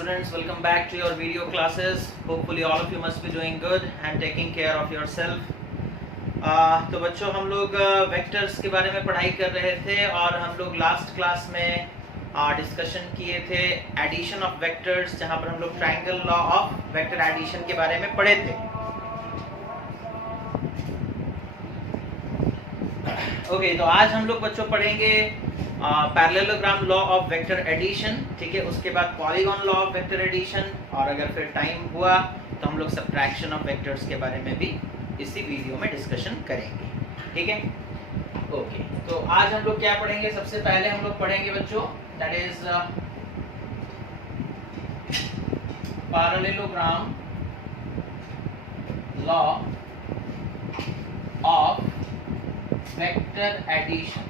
students, welcome back to your video classes. Hopefully all of you must be doing good and taking care of yourself. तो बच्चों हम लोग vectors के बारे में पढ़ाई कर रहे थे और हम लोग लास्ट क्लास में डिस्कशन किए थे एडिशन ऑफ वेक्टर्स, जहां पर हम लोग triangle law of vector addition के बारे में पढ़े थे. ओके, तो आज हम लोग बच्चों पढ़ेंगे parallelogram law of vector addition. ठीक है, उसके बाद polygon law of vector addition, और अगर फिर टाइम हुआ तो हम लोग सब्ट्रैक्शन ऑफ वेक्टर्स के बारे में भी इसी वीडियो में डिस्कशन करेंगे. ठीक है, ओके. तो आज हम लोग क्या पढ़ेंगे? सबसे पहले हम लोग पढ़ेंगे बच्चों that is parallelogram law of vector addition.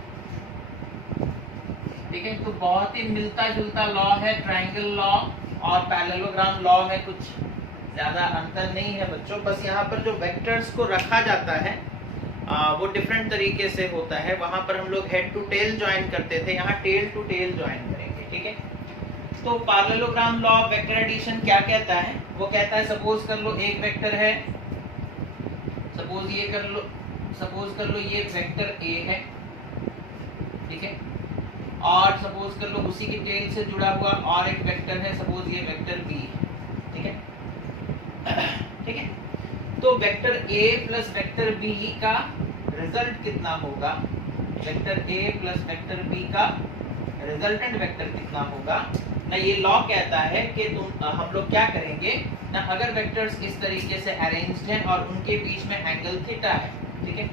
ठीक है, तो बहुत ही मिलता जुलता लॉ है ट्रायंगल लॉ और पैरेललोग्राम लॉ में. कुछ ज्यादा अंतर नहीं है बच्चों, बस यहाँ पर जो वेक्टर्स को रखा जाता है वो डिफरेंट तरीके से होता है. वहां पर हम लोग हेड टू टेल ज्वाइन करते थे, यहाँ टेल टू टेल ज्वाइन करेंगे. ठीक है, तो parallelogram law of vector addition क्या कहता है? वो कहता है सपोज कर लो एक वेक्टर है, सपोज कर लो ये वेक्टर ए है. ठीक है, और सपोज कर लो उसी की टेल से जुड़ा हुआ और एक वेक्टर है, सपोज ये वेक्टर बी है. ठीक है, ठीक है. तो vector A plus vector B का रिजल्ट कितना होगा? Vector A plus vector B का रिजल्टेंट वेक्टर कितना होगा ना? ये लॉ कहता है कि हम लोग क्या करेंगे ना, अगर वेक्टर्स इस तरीके से अरेंज्ड हैं और उनके बीच में एंगल थीटा है. ठीक है,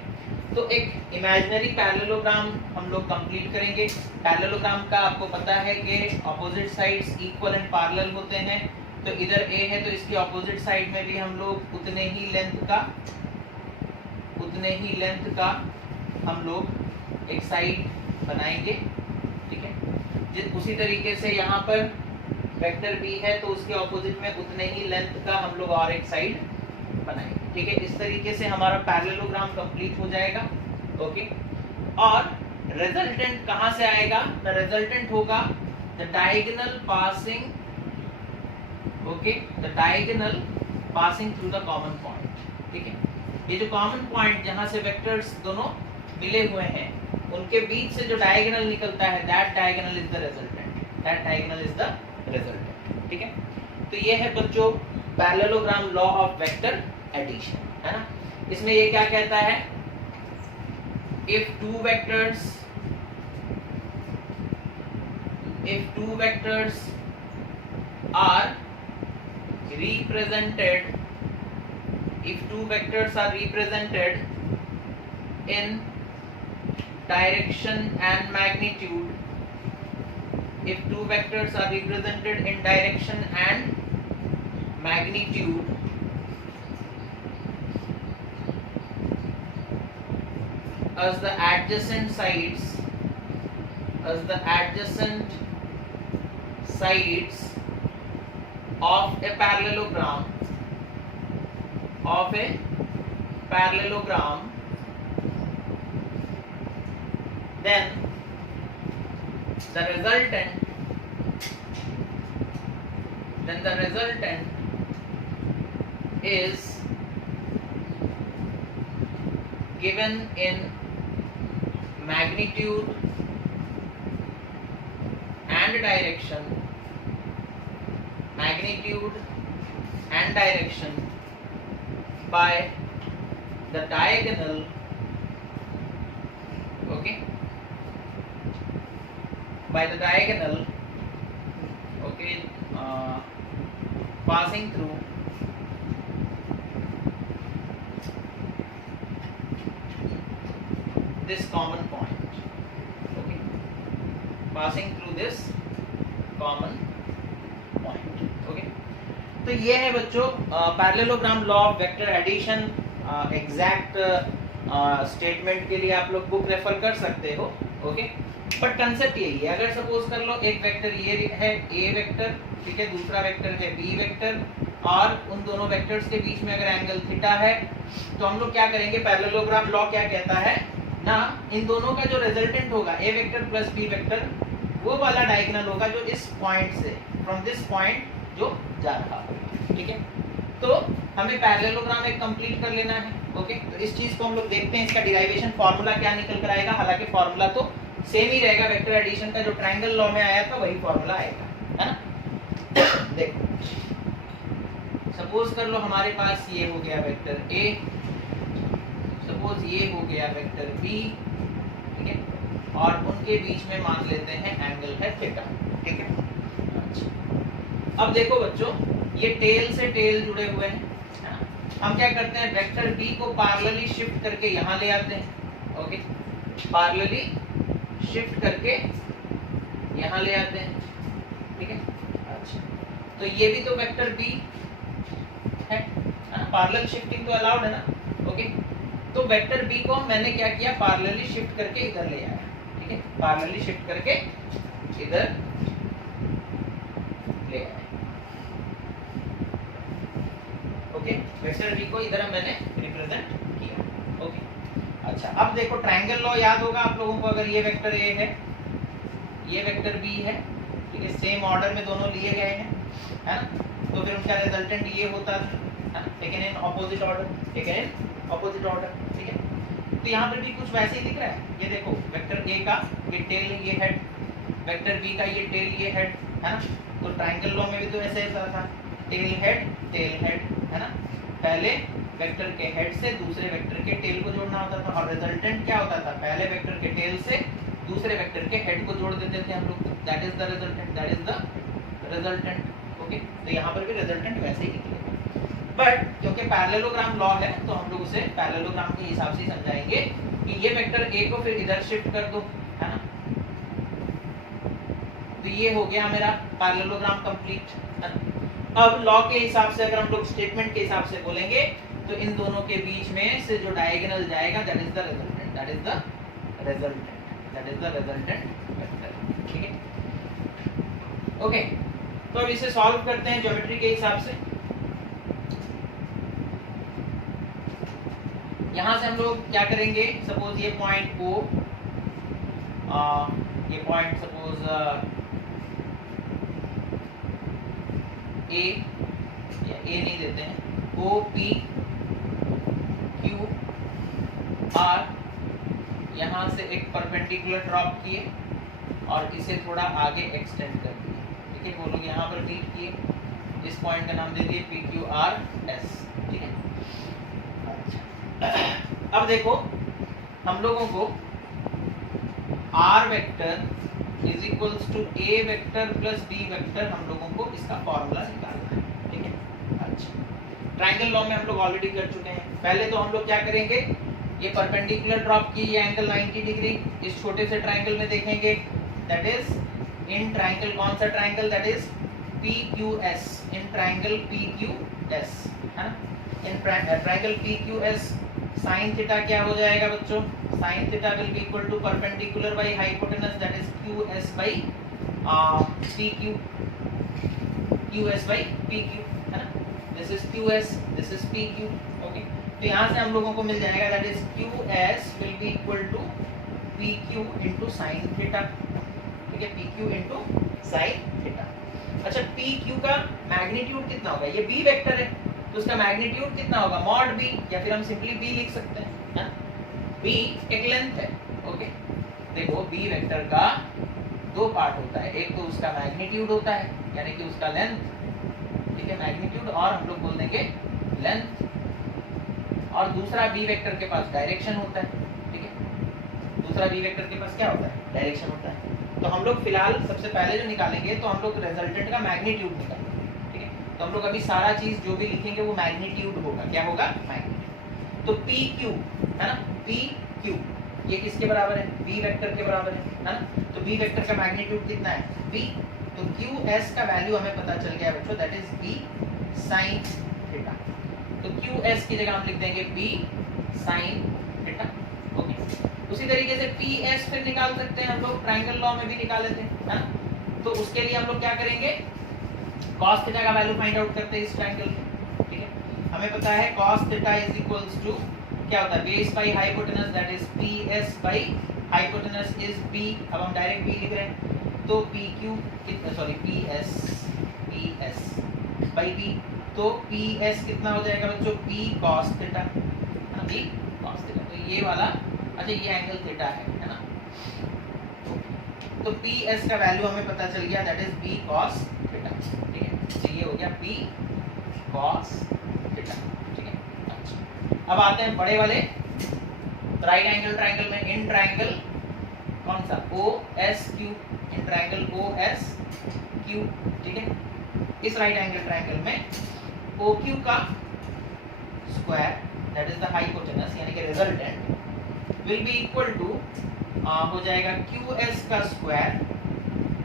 तो एक इमेजिनरी पैरेललोग्राम हम लोग कंप्लीट करेंगे. पैरेललोग्राम का आपको पता है कि opposite sides equal and parallel होते हैं. तो इधर ए है तो इसकी ऑपोजिट साइड में भी हम लोग उतने ही लेंथ का हम लोग एक साइड बनाएंगे. ठीक है, उसी तरीके से यहाँ पर वेक्टर बी है तो उसके ऑपोजिट में उतने ही लेंथ का हम लोग और एक साइड बनाएंगे. ठीक है, इस तरीके से हमारा पैरेललोग्राम कंप्लीट हो जाएगा. ओके, और रिजल्टेंट कहां से आएगा? द रिजल्टेंट होगा the diagonal passing, okay, the diagonal passing through the common point. ठीक है, ये जो कॉमन पॉइंट जहां से वेक्टर्स दोनों मिले हुए हैं उनके बीच से जो डायगोनल निकलता है that diagonal is the resultant. ठीक है, तो ये है बच्चों parallelogram law of vector addition, है ना. इसमें ये क्या कहता है? if two vectors are represented in direction and magnitude, as the adjacent sides of a parallelogram, then the resultant is given in magnitude and direction by the diagonal, okay, passing through this common point. Okay, passing through this common point. Okay, तो ये है बच्चों parallelogram law of vector addition. Exact statement के लिए आप लोग book refer कर सकते हो. ओके, बट कंसेप्ट यही है. अगर सपोज कर लो एक वेक्टर ये है ए वेक्टर, ठीक है, दूसरा वेक्टर है बी वेक्टर, और उन दोनों वेक्टर्स के बीच में अगर एंगल थीटा है तो हम लोग क्या करेंगे? पैरेललोग्राम लॉ क्या कहता है ना, इन दोनों का जो रिजल्टेंट होगा ए वेक्टर प्लस बी वेक्टर, वो वाला डायगोनल होगा जो इस पॉइंट से, फ्रॉम दिस पॉइंट जो जा रहा होगा। ठीक है, तो हमें पैरेललोग्राम एक कंप्लीट कर लेना है। ओके, तो इस चीज को हम लोग देखते हैं, इसका डिराइवेशन फार्मूला क्या निकल कर आएगा। हालांकि फार्मूला तो सेम ही रहेगा, वेक्टर एडिशन का जो ट्रायंगल लॉ में आया था वही फार्मूला आएगा, है ना। देखो सपोज कर लो हमारे पास ये हो गया वेक्टर ए, सपोज ये हो गया वेक्टर बी, ठीक है, और उनके बीच में मान लेते हैं एंगल है थीटा। ठीक है, अच्छा अब देखो बच्चों, ये टेल से टेल जुड़े हुए हैं, है ना। हम क्या करते हैं, वेक्टर बी को पैरेलली शिफ्ट करके यहाँ ले आते हैं। ओके, पैरेलली शिफ्ट करके यहाँ ले आते हैं। ठीक है, अच्छा तो ये भी तो वेक्टर बी है, पैरेलल शिफ्टिंग तो अलाउड है ना। ओके, तो वेक्टर बी को मैंने क्या किया, पैरेलली शिफ्ट करके इधर ले आया। ठीक है, पैरेलली शिफ्ट करके इधर ले आया। ओके, वेक्टर बी को इधर मैंने रिप्रेजेंट किया। ओके, अच्छा अब देखो ट्रायंगल लॉ याद होगा आप लोगों को, अगर ये वेक्टर ए है, ये वेक्टर बी है, ठीक है, सेम ऑर्डर में दोनों लिए गए हैं, है ना, तो फिर उनका रिजल्टेंट ये होता है, taken in opposite order, taken in opposite order. ठीक है, तो यहाँ पर भी कुछ वैसे ही दिख रहा है। ये देखो वेक्टर ए का ये टेल ये हेड, वेक्टर बी का ये टेल ये हेड, है ना। तो ट्रायंगल लॉ में भी तो ऐसे ऐसा था, टेल हेड, है ना। पहले वेक्टर के हेड से दूसरे वेक्टर के टेल को जोड़ना होता था, और रिजल्टेंट क्या होता था, पहले वेक्टर के टेल से दूसरे वेक्टर के हेड को जोड़ देते थे हम लोग। That is the resultant, that is the resultant. Okay, तो यहाँ पर भी रिजल्टेंट वैसे ही निकलेगा, बट क्योंकि पैरेललोग्राम लॉ है तो हम लोग उसे पैरेललोग्राम के हिसाब से समझाएंगे कि ये वेक्टर ए को फिर इधर शिफ्ट कर दो, है ना। तो ये हो गया मेरा पैरेललोग्राम कंप्लीट। अब लॉ के हिसाब से अगर हम लोग स्टेटमेंट के हिसाब से बोलेंगे तो इन दोनों के बीच में से जो डायगोनल जाएगा that is the resultant, that is the resultant, that is the resultant vector. ठीक है, ओके, तो अब इसे सॉल्व करते हैं ज्योमेट्री के हिसाब से। यहां से हम लोग क्या करेंगे, सपोज ये पॉइंट ओ, ये पॉइंट सपोज ए, या ए नहीं देते हैं, ओ पी क्यू आर, यहाँ से एक परपेंडिकुलर ड्रॉप किए और इसे थोड़ा आगे एक्सटेंड कर दिए। ठीक है, वो लोग यहाँ पर मीट किए, इस पॉइंट का नाम दे दिए पी क्यू आर एस। ठीक है, अच्छा अब देखो हम लोगों को R vector is equals to A vector plus B vector, हम लोगों को इसका फॉर्मूला निकालना है। ठीक है, अच्छा ट्रायंगल लॉ में हम लोग ऑलरेडी कर चुके हैं। पहले तो हम लोग क्या करेंगे, ये परपेंडिकुलर ड्रॉप की ये एंगल 90 डिग्री इस छोटे से ट्रायंगल में देखेंगे, दैट इज इन ट्रायंगल, कौन सा triangle, that is PQS, in triangle PQS, है ना। In triangle PQS sin theta क्या हो जाएगा बच्चों, sin theta will be equal to perpendicular by hypotenuse, that is QS by PQ, QS by PQ, है ना। This is QS, this is PQ। Okay, तो यहाँ से हम लोगों को मिल जाएगा that is QS will be equal to PQ into sin theta. ठीक है, PQ इनटू sin थीटा। अच्छा, PQ का मैग्नीट्यूड कितना होगा, ये B वेक्टर है तो उसका मैग्नीट्यूड कितना होगा, मॉड B, या फिर हम सिंपली B लिख सकते हैं, है ना। B एक लेंथ है। ओके, देखो B वेक्टर का दो पार्ट होता है, एक तो उसका मैग्नीट्यूड होता है यानी कि उसका लेंथ, ठीक है, मैग्नीट्यूड, और हम लोग बोल देंगे लेंथ, और दूसरा B वेक्टर के पास डायरेक्शन होता है। ठीक है, दूसरा B वेक्टर के पास क्या होता है, डायरेक्शन होता है। तो हम लोग फिलहाल सबसे पहले जो निकालेंगे तो हम लोग रिजल्टेंट का मैग्नीट्यूड निकालेंगे। ठीक है, तो हम लोग अभी सारा चीज जो भी लिखेंगे वो मैग्नीट्यूड होगा, क्या होगा, मैग्नीट्यूड। तो PQ, है ना, PQ ये किसके बराबर है, B वेक्टर के बराबर है ना। तो B वेक्टर का मैग्नीट्यूड कितना है, B, तो QS का वैल्यू हमें पता चल गया बच्चों, that is B sin theta. तो QS की जगह हम लिख देंगे B sin थीटा। ओके, उसी तरीके से PS फिर निकाल सकते हैं हम लोग, ट्रायंगल लॉ में भी निकाले थे, है ना। तो उसके लिए हम लोग क्या करेंगे, cos थीटा का वैल्यू फाइंड आउट करते हैं इस ट्रायंगल में। ठीक है, हमें पता है cos theta is equals to क्या होता है, base by hypotenuse, that is PS by hypotenuse is B। अब हम डायरेक्ट B लिख रहे हैं, तो PQ कितना, sorry PS P S by B. तो पी एस कितना हो जाएगा बच्चों, P cos theta, P cos theta. तो ये वाला, अच्छा ये एंगल थीटा है ना। तो पी एस का वैल्यू हमें पता चल गया, that is P cos theta. ठीक है, तो ये हो गया पी कॉस थीटा। ठीक है, अच्छा अब आते हैं बड़े वाले राइट एंगल ट्रायंगल में। इन ट्रायंगल कौन सा, O S Q, in triangle O S Q. ठीक है, इस राइट एंगल ट्रायंगल में ओ क्यू का square, that is the hypotenuse यानी कि resultant, will be equal to हो जाएगा क्यू एस का स्क्वायर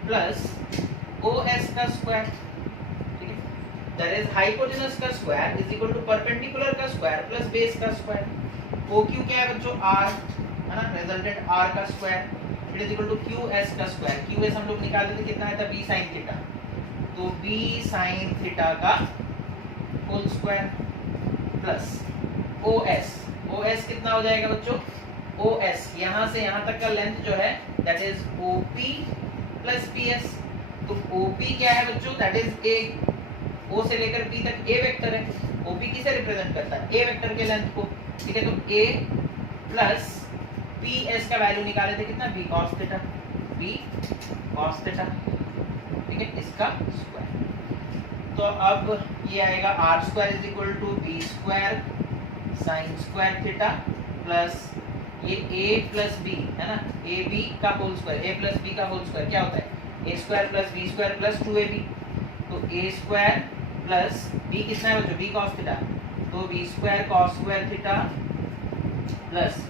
प्लस ओ एस का स्क्वायर। ठीक है, दैट इज हाइपोटेनस का square is equal to perpendicular का स्क्वायर प्लस बेस का स्क्वायर। ओ क्यू क्या है बच्चों, आर है ना, रिजल्टेंट आर का square, it is equal to Q S का स्क्वायर। क्यू एस हम लोग निकाले थे, कितना आया था, बी साइन थीटा। तो बी साइन थीटा का whole square plus O S. O S कितना हो जाएगा बच्चों, ओ एस यहाँ से यहाँ तक का लेंथ जो है that is O P plus P S. तो ओ पी क्या है बच्चों, दैट इज ए, ओ से लेकर पी तक ए वेक्टर है। ओ पी किसे रिप्रेजेंट करता है, ए वेक्टर के लेंथ को। ठीक है, तो ए प्लस पी एस का वैल्यू निकाले थे कितना, B cos theta, B cos theta. ठीक है, इसका स्क्वायर। तो अब ये आएगा R square is equal to B square sine square theta plus ये a प्लस बी है ना, ए बी का whole square, a plus B का होल स्क्वायर क्या होता है, a square plus B square plus 2ab। तो a स्क्वायर प्लस b कितना है बच्चों, b cos थीटा। तो b square cos square theta plus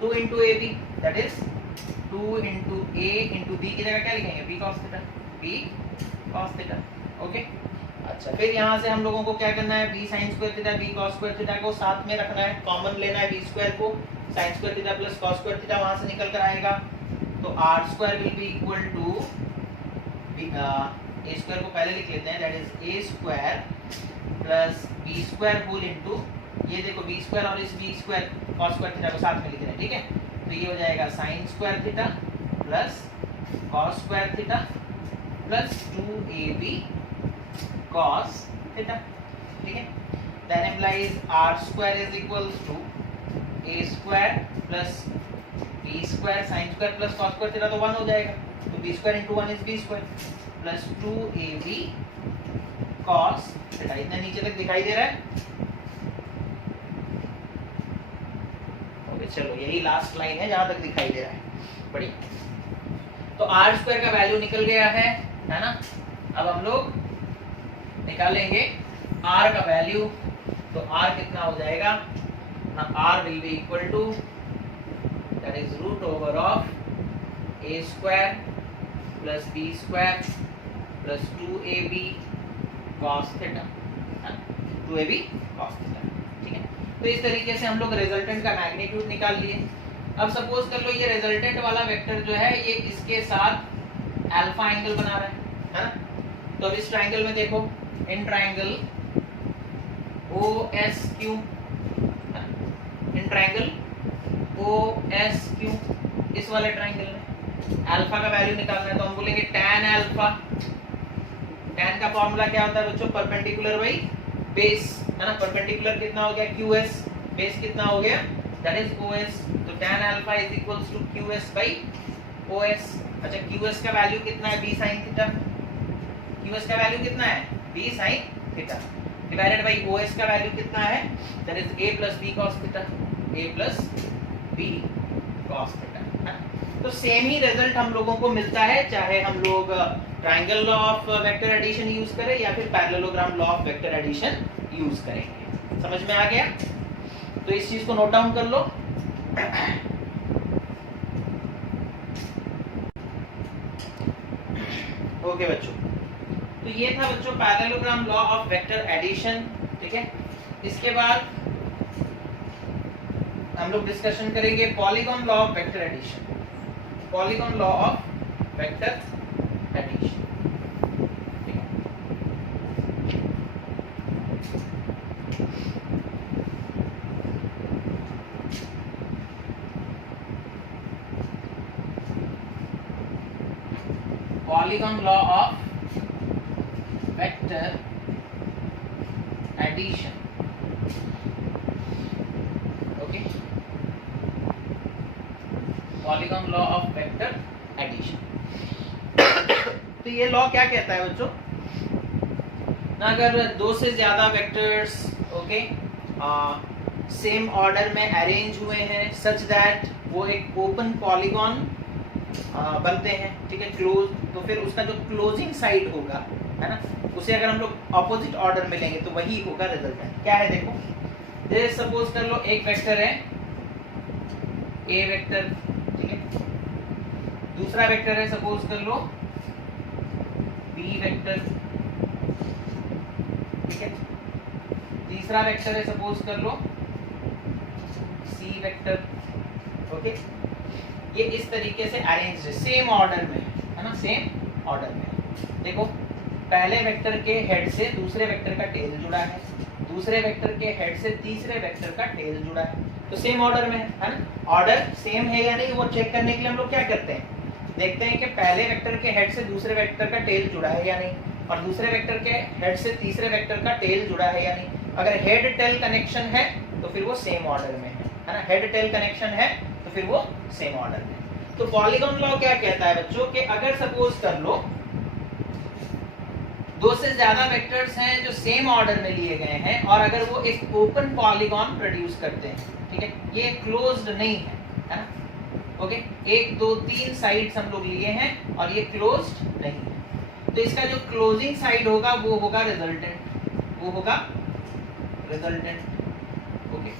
2 into A B, that is 2 into A into B की जगह क्या लिखेंगे, b cos theta, b cos theta. Okay, अच्छा फिर यहाँ से हम लोगों को क्या करना है, b sin square theta b cos square theta को साथ में रखना है, कॉमन लेना है b स्क्वायर को, sin square theta plus cos square theta वहां से निकल कर आएगा। तो r square will be equal to a square को पहले लिख लेते हैं, that is a square plus b square whole into, ये देखो b स्क्वायर और इस b square cos square theta को साथ में लिख रहे हैं। ठीक है, तो ये हो जाएगा sin square theta plus cos square theta plus 2ab cos theta. ठीक है, then implies r square is equals to a square plus b square sin square plus cos square theta तो 1 हो जाएगा। तो b square into 1 is b square plus 2ab cos theta. इतना नीचे तक दिखाई दे रहा है। ओके, चलो यही लास्ट लाइन है जहां तक दिखाई दे रहा है। बढ़िया, तो r square का वैल्यू निकल गया है ना। अब हम लोग निकालेंगे r का वैल्यू। तो r कितना हो जाएगा ना, r will be equal to that is root over of a square plus b square plus 2ab cos theta, 2ab cos theta. ठीक है, तो इस तरीके से हम लोग रिजल्टेंट का मैग्नीट्यूड निकाल लिए। अब सपोज कर लो ये रिजल्टेंट वाला वेक्टर जो है ये इसके साथ अल्फा एंगल बना रहा है ना। तो अब इस ट्रायंगल में देखो, in triangle OSQ, in triangle OSQ, इस वाले ट्रायंगल में अल्फा का वैल्यू निकालना है तो हम बोलेंगे tan अल्फा। tan का फॉर्मूला क्या होता है बच्चों, परपेंडिकुलर बाई बेस है ना। परपेंडिकुलर कितना हो गया, QS, बेस कितना हो गया, दैट इज OS। तो tan alpha is equals to QS by OS। अच्छा, QS का वैल्यू कितना है, b sin थीटा। QS का वैल्यू कितना है, b sin theta divided by OS का वैल्यू कितना है, that is a plus b cos theta, a plus b cos theta. तो सेम ही रिजल्ट हम लोगों को मिलता है चाहे हम लोग triangle law of vector addition use करें या फिर parallelogram law of vector addition use करेंगे। समझ में आ गया? तो इस चीज को नोट डाउन कर लो। ओके बच्चों, तो ये था बच्चों parallelogram law of vector addition. ठीक है, इसके बाद हम लोग डिस्कशन करेंगे polygon law of vector addition. Polygon law of vector addition, polygon law of vector addition, okay, polygon law of vector addition. तो ये लॉ क्या कहता है बच्चों ना, अगर दो से ज्यादा वेक्टर्स ओके सेम ऑर्डर में अरेंज हुए हैं सच दैट वो एक ओपन पॉलीगॉन बनते हैं, ठीक है, क्लोज, तो फिर उसका जो क्लोजिंग साइड होगा है ना, उसे अगर हम लोग ऑपोजिट ऑर्डर में लेंगे तो वही होगा रिजल्टेंट। क्या है देखो, जैसे सपोज कर लो एक वेक्टर है ए वेक्टर, ठीक है, दूसरा वेक्टर है सपोज कर लो बी वेक्टर, ठीक है, तीसरा वेक्टर है सपोज कर लो सी वेक्टर, ओके, ये इस तरीके से अरेंज है सेम ऑर्डर में, है ना, सेम ऑर्डर में। देखो पहले वेक्टर के हेड से दूसरे वेक्टर का टेल जुड़ा है, दूसरे वेक्टर के हेड से तीसरे वेक्टर का टेल जुड़ा है, तो सेम ऑर्डर में है ना। ऑर्डर सेम है या नहीं वो चेक करने के लिए हम लोग क्या करते हैं, देखते हैं कि पहले वेक्टर के हेड से दूसरे वेक्टर का टेल जुड़ा है या नहीं, और दूसरे वेक्टर के हेड से तीसरे वेक्टर का टेल जुड़ा है या नहीं। अगर हेड टेल कनेक्शन है तो फिर वो सेम ऑर्डर में है ना, हेड टेल कनेक्शन है तो फिर वो सेम ऑर्डर में। तो पॉलीगॉन लॉ क्या कहता है बच्चों कि अगर सपोज कर लो दो से ज्यादा वेक्टर्स हैं जो सेम ऑर्डर में लिए गए हैं और अगर वो एक ओपन पॉलीगॉन प्रोड्यूस करते हैं, ठीक है, ये क्लोज्ड नहीं है ना, ओके, एक दो तीन साइड्स हम लोग लिए हैं और ये क्लोज्ड नहीं है, तो इसका जो क्लोजिंग साइड होगा वो होगा रिजल्टेंट, वो होगा रिजल्टेंट, ओके,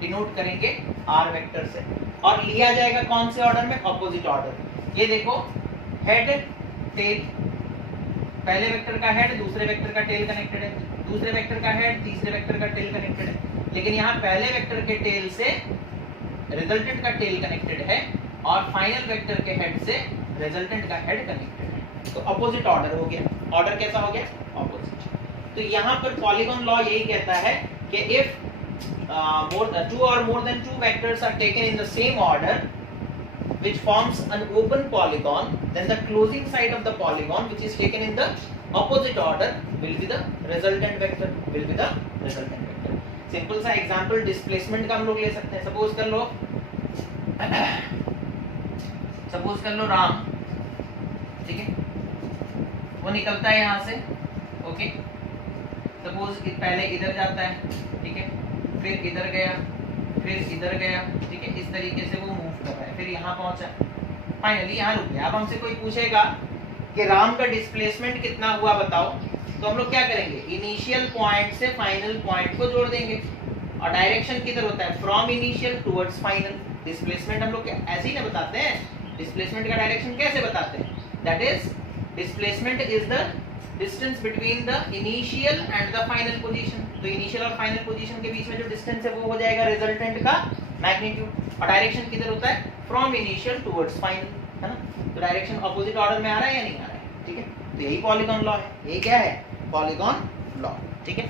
डिनोट करेंगे आर वेक्टर से, और लिया जाएगा कौन से ऑर्डर में, ऑपोजिट ऑर्डर। ये देखो हेड टेल, पहले वेक्टर का हेड दूसरे वेक्टर का टेल कनेक्टेड है, दूसरे वेक्टर का हेड तीसरे वेक्टर का टेल कनेक्टेड है, लेकिन यहाँ पहले वेक्टर के टेल से रिजल्टेंट का टेल कनेक्टेड है और फाइनल वेक्टर के हेड से रिजल्टेंट का हेड कनेक्टेड है, तो अपोजिट ऑर्डर हो गया। ऑर्डर कैसा हो गया, अपोजिट। तो यहाँ पर पॉलीगॉन लॉ यही कहता है कि if two or more than two vectors are taken in the same order which forms an open polygon, then the closing side of the polygon which is taken in the opposite order will be the resultant vector, will be the resultant vector। Simple सा example displacement का हम लोग ले सकते हैं। Suppose कर लो राम, ठीक है, वो निकलता है यहाँ से, ओके, सपोज पहले इधर जाता है, ठीक है, फिर इधर गया, फिर इधर गया, ठीक है, इस तरीके से वो मूव कर रहा है, फिर यहाँ पहुंचा, फाइनली यहाँ रुक गया। अब हमसे कोई पूछेगा कि राम का डिस्प्लेसमेंट कितना हुआ बताओ, तो हम लोग क्या करेंगे, इनिशियल पॉइंट से फाइनल पॉइंट को जोड़ देंगे, और डायरेक्शन किधर होता है, from initial towards final. Displacement हम लोग ऐसे ही ना बताते हैं, डिस्प्लेसमेंट का डायरेक्शन कैसे बताते हैं, that is displacement is the distance between the initial and the final position. तो इनिशियल और फाइनल पोजीशन के बीच में जो डिस्टेंस है वो हो जाएगा रिजल्टेंट का मैग्नीट्यूड, और डायरेक्शन किधर होता है, फ्रॉम इनिशियल टुवर्ड्स फाइनल, है ना। तो डायरेक्शन ऑपोजिट ऑर्डर में आ रहा है या नहीं आ रहा है, ठीक है, तो यही पॉलीगॉन लॉ है, ये क्या है, पॉलीगॉन लॉ, ठीक है।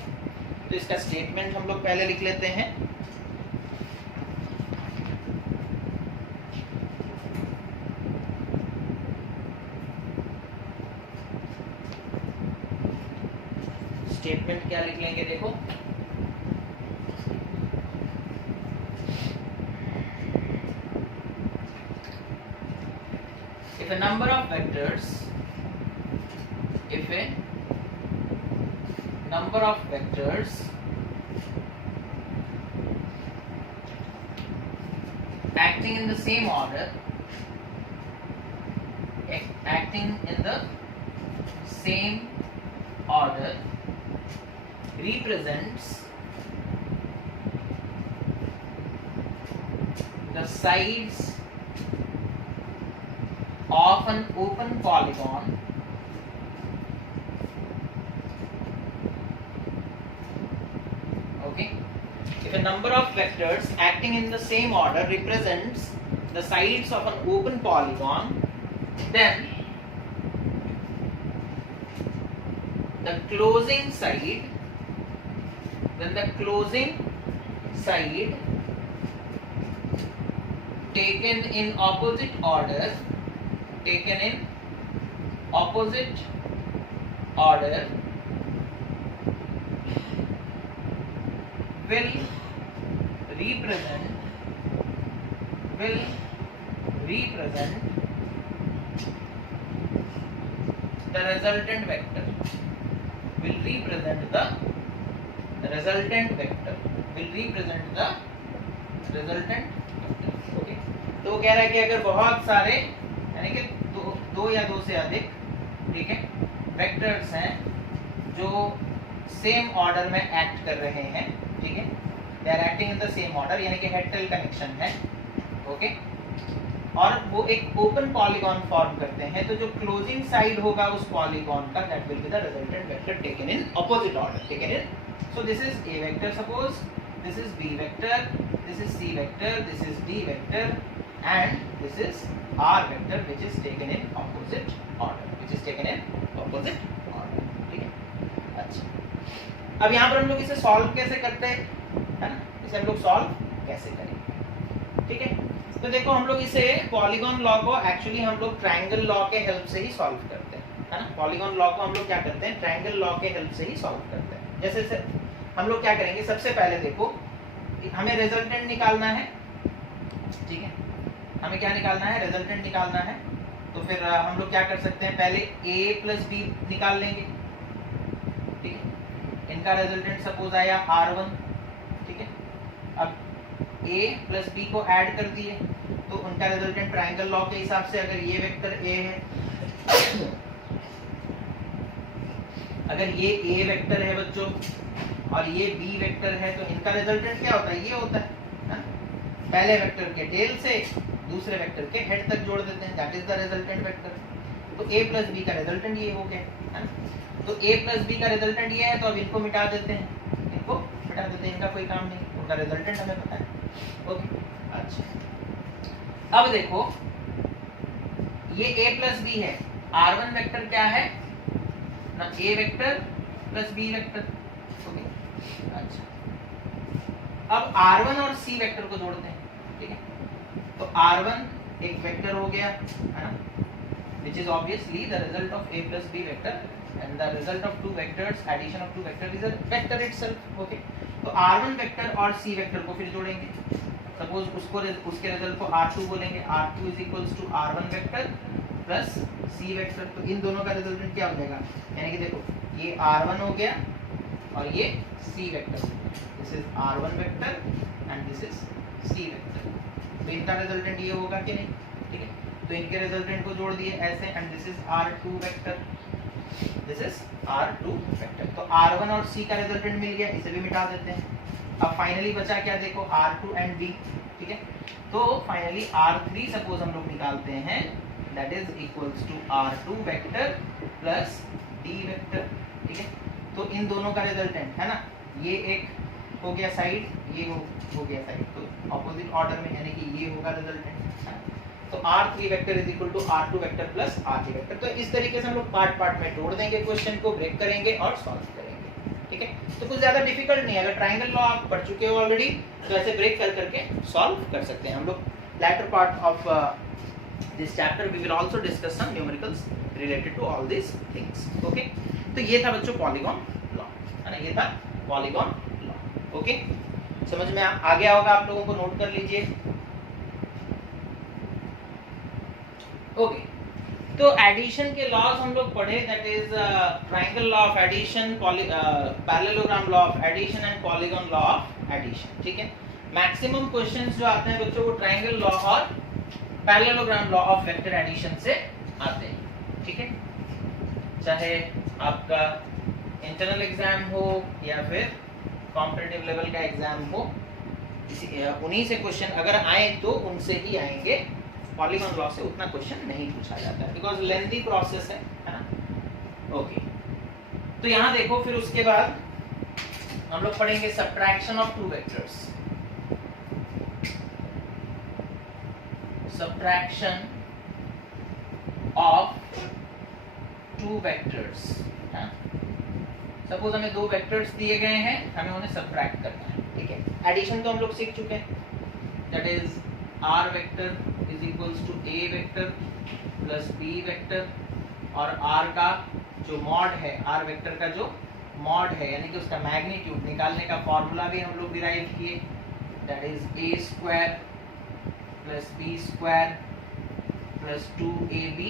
तो इसका स्टेटमेंट हम लोग पहले लिख लेते हैं। स्टेटमेंट क्या लिख लेंगे देखो, if a number of vectors acting in the same order represents the sides of an open polygon okay, if a number of vectors acting in the same order represents the sides of an open polygon, then the closing side taken in opposite order will represent the resultant vector, will represent the resultant vector, will represent the resultant vector. Okay, तो वो कह रहा है कि अगर बहुत सारे यानी कि दो या दो से अधिक, ठीक है, वेक्टर्स हैं जो सेम ऑर्डर में एक्ट कर रहे हैं, ठीक है, they are acting in the same order, यानी कि हेड टेल कनेक्शन है, ओके, और वो एक ओपन पॉलीगॉन फॉर्म करते हैं, तो जो क्लोजिंग साइड होगा उस पॉलीगॉन का, that will be the resultant vector taken in opposite order, taken in, so this is A vector, suppose this is B vector, this is C vector, this is D vector and this is R vector which is taken in opposite order, which is taken in opposite order, ठीक है। अच्छा, अब यहाँ पर हम लोग इसे solve कैसे करते हैं, है ना, इसे हम लोग सॉल्व कैसे करेंगे, ठीक है। तो देखो हम लोग इसे पॉलीगॉन लॉ को एक्चुअली हम लोग ट्रायंगल लॉ के हेल्प से ही सॉल्व करते हैं, है ना, पॉलीगॉन लॉ को हम लोग क्या करते हैं, ट्रायंगल लॉ के हेल्प से ही सॉल्व करते हैं। जैसे से हम लोग क्या करेंगे, सबसे पहले देखो हमें रिजल्टेंट निकालना है, ठीक है, हमें क्या निकालना है, रिजल्टेंट निकालना है, तो फिर हम लोग क्या कर सकते हैं, पहले a प्लस बी निकाल लेंगे, ठीक है, इनका रिजल्टेंट सपोज आया r1, ठीक है, अब a प्लस बी को ऐड कर दिए तो उनका रिजल्टेंट ट्रायंगल लॉ के हिसाब से, अगर ये वेक्टर a है, अगर ये a वेक्टर है बच्चों और ये b वेक्टर है, तो इनका रिजल्टेंट क्या होता है, ये होता है ना? पहले वेक्टर के टेल से दूसरे वेक्टर के हेड तक जोड़ देते हैं, that is the resultant vector. तो a प्लस बी का रिजल्टेंट ये हो गया, है ना, तो a प्लस बी का रिजल्टेंट ये है, तो अब इनको मिटा देते हैं, इनको मिटा देते हैं, इनका कोई काम नहीं, उनका रिजल्टेंट हमें पता है, ओके। अच्छा, अब देखो ये a प्लस बी है, r1 वेक्टर क्या है ना, a vector plus b vector, okay. अच्छा, अब r1 और c वेक्टर को जोड़ते हैं, ठीक है, तो r1 एक वेक्टर हो गया, है ना, which is obviously the result of a plus b vector and the result of two vectors, addition of two vectors is a vector itself, okay। तो r1 वेक्टर और c वेक्टर को फिर जोड़ेंगे, सपोज उसके रिजल्ट को r2 बोलेंगे, r2 is equals to r1 vector plus c vector, तो इन दोनों का रिजल्टेंट क्या हो जाएगा, यानी कि देखो ये r1 हो गया और ये c vector, this is r1 vector and this is c vector, तो इनका रिजल्टेंट ये होगा कि नहीं, ठीक है, तो इनके रिजल्टेंट को जोड़ दिए ऐसे, and this is r2 vector, this is r2 vector, तो r1 और c का रिजल्टेंट मिल गया, इसे भी मिटा देते हैं। अब फाइनली बचा क्या, देखो r2 एंड b, ठीक है, तो फाइनली r3 सपोज हम लोग निकालते हैं, that is equals to r2 vector plus d vector, ठीक है, तो इन दोनों का रिजल्टेंट है ना, ये एक हो गया साइड, ये हो गया साइड, तो ऑपोजिट ऑर्डर में, यानी कि ये होगा रिजल्टेंट, तो r3 vector is equal to r2 vector plus r3 vector. तो इस तरीके से हम लोग पार्ट पार्ट में तोड़ देंगे, क्वेश्चन को ब्रेक करेंगे और सॉल्व करेंगे, ठीक है, तो कुछ ज्यादा डिफिकल्ट नहीं है, अगर ट्रायंगल लॉ आप पढ़ चुके हो ऑलरेडी तो ऐसे ब्रेक कर करके सॉल्व कर सकते हैं हम लोग। latter part of this chapter we will also discuss some numericals related to all these things, okay। तो ये था बच्चों पॉलीगॉन लॉ, है ना, ये था पॉलीगॉन लॉ, ओके, समझ में आ गया होगा आप लोगों को, नोट कर लीजिए, ओके। तो एडिशन के लॉज हम लोग पढ़े, that is triangle law of addition, parallelogram law of addition and polygon law of addition, ठीक है। मैक्सिमम क्वेश्चंस जो आते हैं बच्चों वो ट्रायंगल लॉ और parallelogram law of vector addition से आते हैं, ठीक है, चाहे आपका इंटरनल एग्जाम हो या फिर कॉम्पिटिटिव लेवल का एग्जाम हो, उन्हीं से क्वेश्चन अगर आए तो उनसे ही आएंगे, पॉलीगॉन लॉ से उतना क्वेश्चन नहीं पूछा जाता है, बिकॉज लेंथी प्रोसेस है ना, ओके। तो यहाँ देखो, फिर उसके बाद हम लोग पढ़ेंगे subtraction of two vectors, subtraction of two vectors, suppose हमें दो वेक्टर्स दिए गए हैं, हमें उन्हें सब्ट्रैक्ट करना है, ठीक है। एडिशन तो हम लोग सीख चुके हैं, that is r vector is equals to a vector plus b vector, और r का जो मॉड है, आर वेक्टर का जो मॉड है यानी कि उसका मैग्नीट्यूड निकालने का फॉर्मूला भी हम लोग डिराइव किए, that is A square plus B square plus 2ab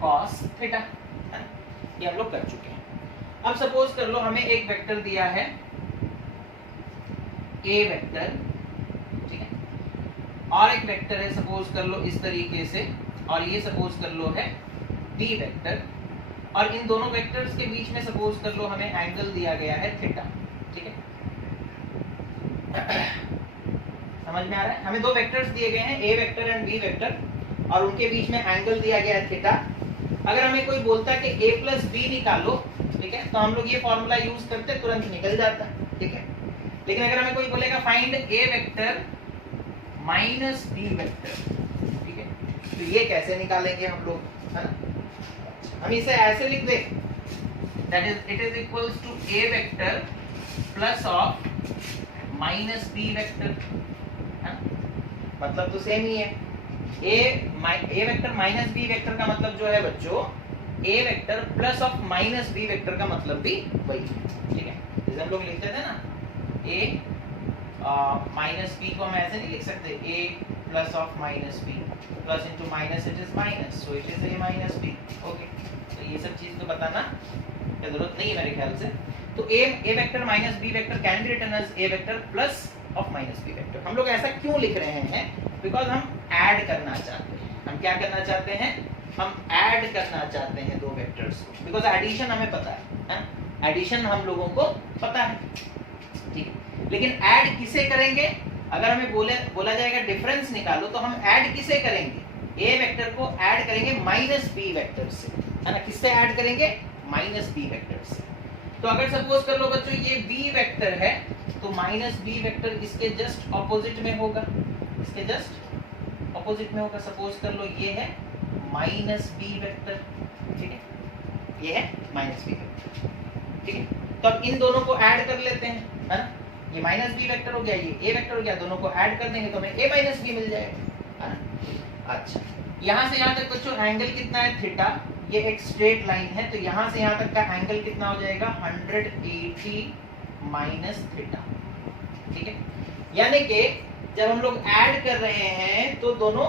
cos theta, ये हम लोग कर चुके हैं। अब सपोज कर लो हमें एक वेक्टर दिया है ए वेक्टर, ठीक है, और एक वेक्टर है सपोज कर लो इस तरीके से, और ये सपोज कर लो है बी वेक्टर, और इन दोनों वेक्टर्स के बीच में सपोज कर लो हमें एंगल दिया गया है थीटा, ठीक है। समझ में आ रहा है? हमें दो वेक्टर्स दिए गए हैं, ए वेक्टर एंड बी वेक्टर, और उनके बीच में एंगल दिया गया है थीटा। अगर हमें कोई बोलता है कि a प्लस बी निकालो, ठीक है, तो हम लोग ये फॉर्मूला यूज करते तुरंत निकल जाता, ठीक है। लेकिन अगर हमें कोई बोलेगा फाइंड ए वेक्टर माइनस बी वेक्टर, ठीक है, तो ये कैसे निकालेंगे हम लोग, है ना। हम इसे ऐसे लिख दें, that is it is equals to A vector plus of minus B vector, मतलब तो सेम ही है। A vector minus B vector का मतलब जो है बच्चों, A vector plus of minus B vector का मतलब भी वही है, ठीक है। जैसे हम लोग लिखते थे ना, ए माइनस बी को हम ऐसे नहीं लिख सकते, A plus of minus B, plus into minus it is minus, so it is A minus B, okay. तो ये सब चीज तो बताना क्या जरूरत नहीं है मेरे ख्याल से। तो A vector minus B vector can be written as A vector plus of minus B vector. हम लोग ऐसा क्यों लिख रहे हैं? बिकॉज हम ऐड करना चाहते हैं। हम क्या करना चाहते हैं? हम ऐड करना चाहते हैं दो वेक्टर्स को, बिकॉज एडिशन हमें पता है, एडिशन हम लोगों को पता है, ठीक है। लेकिन ऐड किसे करेंगे? अगर हमें बोला जाएगा डिफरेंस निकालो, तो हम ऐड किसे करेंगे? ए वेक्टर को ऐड करेंगे माइनस बी वेक्टर से, है ना। किससे ऐड करेंगे? माइनस बी वेक्टर से। तो अगर सपोज कर लो बच्चों ये बी वेक्टर है, तो माइनस बी वेक्टर इसके जस्ट ऑपोजिट में होगा, इसके जस्ट ऑपोजिट में होगा। सपोज कर लो ये है माइनस बी वेक्टर, ठीक है, ये है माइनस बी वेक्टर, ठीक है। तो अब इन दोनों को ऐड कर लेते हैं, है ना। ये माइनस बी वेक्टर हो गया, ये ए वेक्टर हो गया, दोनों को ऐड कर देंगे तो हमें ए माइनस बी मिल जाएगा, है ना। अच्छा, यहाँ से यहाँ तक बच्चों एंगल कितना है? थीटा। ये एक स्ट्रेट लाइन है, तो यहाँ से यहाँ तक का एंगल कितना हो जाएगा? 180 माइनस थीटा, ठीक है। यानी कि जब हम लोग ऐड कर रहे हैं तो दोनों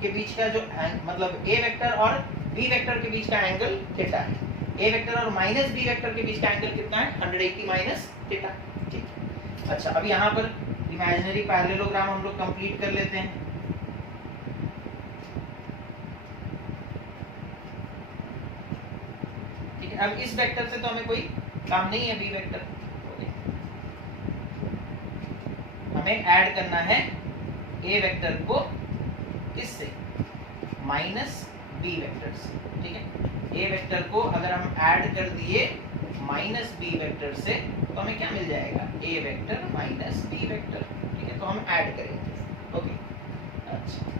के बीच का जो मतलब ए वेक्टर और बी वेक्टर के बीच का एंगल थीटा है। ए वेक्टर और माइनस बी वेक्टर के बीच का एंगल कितना है? 180 माइनस थीटा, ठीक है। अच्छा, अब यहाँ पर इमेजिनरी पैरेललोग्राम हम लोग कंप्लीट कर लेते हैं। ठीक है, अब इस वेक्टर से तो हमें कोई काम नहीं है, बी वेक्टर हमें ऐड करना है ए वेक्टर को किससे? माइनस बी वेक्टर से, ठीक है। ए वेक्टर को अगर हम ऐड कर दिए माइनस बी वेक्टर से तो हमें क्या मिल जाएगा? ए वेक्टर माइनस बी वेक्टर, ठीक है। तो हम ऐड करेंगे, ओके। अच्छा,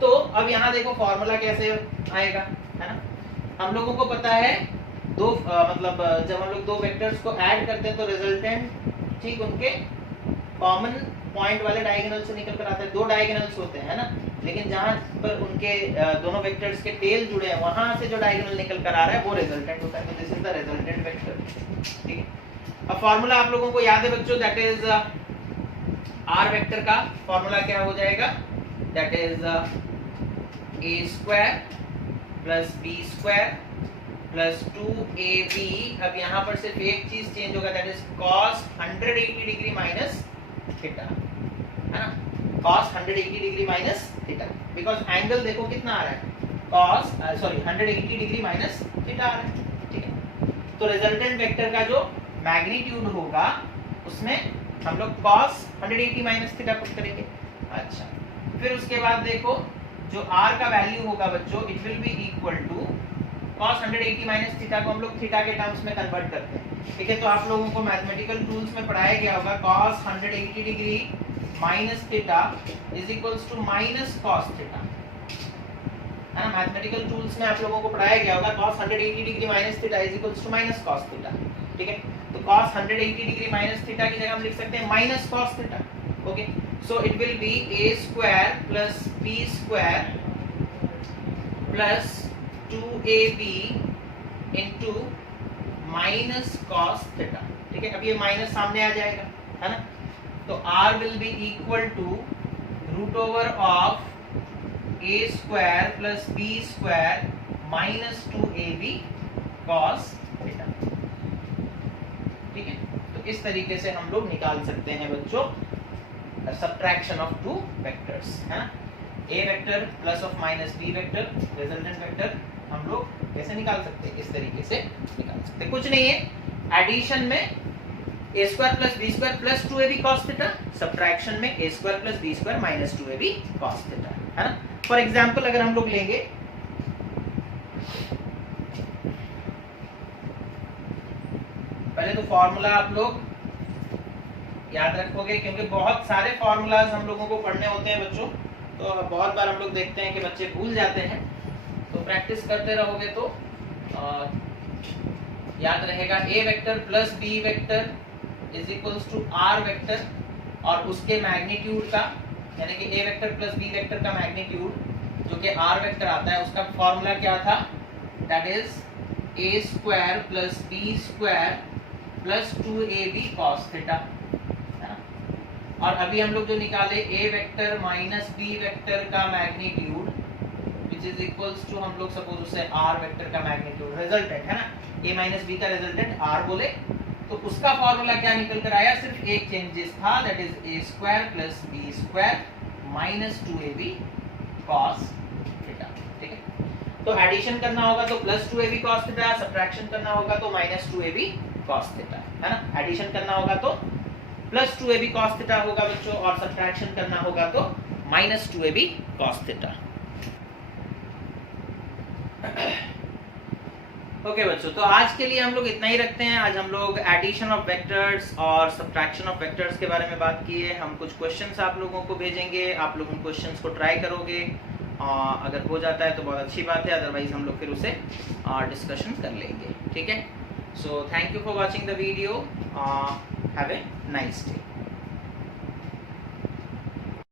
तो अब यहाँ देखो फॉर्मूला कैसे आएगा, है ना। हम लोगों को पता है दो मतलब जब हम लोग दो वेक्टर्स को ऐड करते हैं तो रिजल्टेंट ठीक उनके कॉमन पॉइंट वाले डायगोनल से निकल कर आता है। दो डायगोनल्स होते हैं ना, लेकिन जहां पर उनके दोनों वेक्टर्स के टेल जुड़े हैं वहां से जो डायगोनल निकल कर आ रहा है वो रिजल्टेंट होता है। तो this is the resultant vector, ठीक है। अब फार्मूला आप लोगों को याद है बच्चों, दैट इज आर वेक्टर का फार्मूला क्या हो जाएगा? That is A square plus B square plus 2ab। अब यहाँ पर सिर्फ एक चीज चेंज होगा, that is cos 180 degree minus theta, है ना। cos 180 degree minus theta, because angle देखो कितना आ रहा है? cos 180 डिग्री माइनस थीटा आ रहा है, ठीक है। तो रिजल्टेंट वेक्टर का जो मैग्नीट्यूड होगा उसमें हम लोग cos 180 माइनस थीटा पुट करेंगे। अच्छा, फिर उसके बाद देखो जो r का वैल्यू होगा बच्चों, it will be equal to cos 180 minus theta को हम लोग थीटा के टर्म्स में कन्वर्ट करते हैं, ठीक है। तो आप लोगों को मैथमेटिकल टूल्स में पढ़ाया गया होगा cos 180 degree minus theta is equals to minus cos theta, है ना। मैथमेटिकल टूल्स में आप लोगों को पढ़ाया गया होगा cos 180 degree minus theta is equals to minus cos theta, ठीक है। तो cos 180 डिग्री माइनस थीटा की जगह हम लिख सकते हैं minus cos theta, okay. So it will B a square plus b square plus 2ab into minus cos theta, ठीक है। अब ये माइनस सामने आ जाएगा, है ना, तो r will be equal to root over of a square plus b square minus 2ab cos theta, ठीक है। तो इस तरीके से हम लोग निकाल सकते हैं बच्चों सब्ट्रैक्शन ऑफ टू वेक्टर्स, है ना। a vector plus of minus b vector, resultant vector हम लोग कैसे निकाल सकते हैं, इस तरीके से निकाल सकते हैं। कुछ नहीं है, एडिशन में a square plus b square plus 2ab cos theta, subtraction में a square plus b square minus 2ab cos theta, है ना। फॉर एग्जांपल अगर हम लोग लेंगे पहले तो फॉर्मूला आप लोग याद रखोगे, क्योंकि बहुत सारे फॉर्मूलाज हम लोगों को पढ़ने होते हैं बच्चों, तो बहुत बार हम लोग देखते हैं कि बच्चे भूल जाते हैं, तो प्रैक्टिस करते रहोगे तो याद रहेगा। a vector plus b vector is equals to r vector और उसके मैग्नीट्यूड का, यानी कि a vector plus b vector का मैग्नीट्यूड जो कि r वेक्टर आता है, उसका फॉर्मूला क्या था, that is a square plus b square plus 2ab cos theta. और अभी हम लोग जो निकाले a vector minus b vector का magnitude which is equals to, हम लोग सपोज उसे r वेक्टर का मैग्नीट्यूड रिजल्टेंट, है ना, a माइनस b का रिजल्टेंट r बोले, तो उसका फॉर्मूला क्या निकल कर आया, सिर्फ एक चेंजेस था, that is a square plus b square minus 2ab cos theta, ठीक है। तो एडिशन करना होगा तो plus 2ab cos theta, subtraction करना होगा तो माइनस 2ab cos थीटा, है ना। एडिशन करना होगा तो प्लस 2ab cos थीटा होगा बच्चों, और सब्ट्रैक्शन करना होगा तो minus 2ab cos theta. Okay बच्चों, तो आज के लिए हम लोग इतना ही रखते हैं। आज हम लोग एडिशन ऑफ वेक्टर्स और सब्ट्रैक्शन ऑफ वेक्टर्स के बारे में बात किए। हम कुछ क्वेश्चंस आप लोगों को भेजेंगे, आप लोग उन क्वेश्चंस को ट्राई करोगे, अगर हो जाता है तो बहुत अच्छी बात है, अदरवाइज हम लोग फिर उसे डिस्कशन कर लेंगे, ठीक है। So thank you for watching the video. Have a nice day.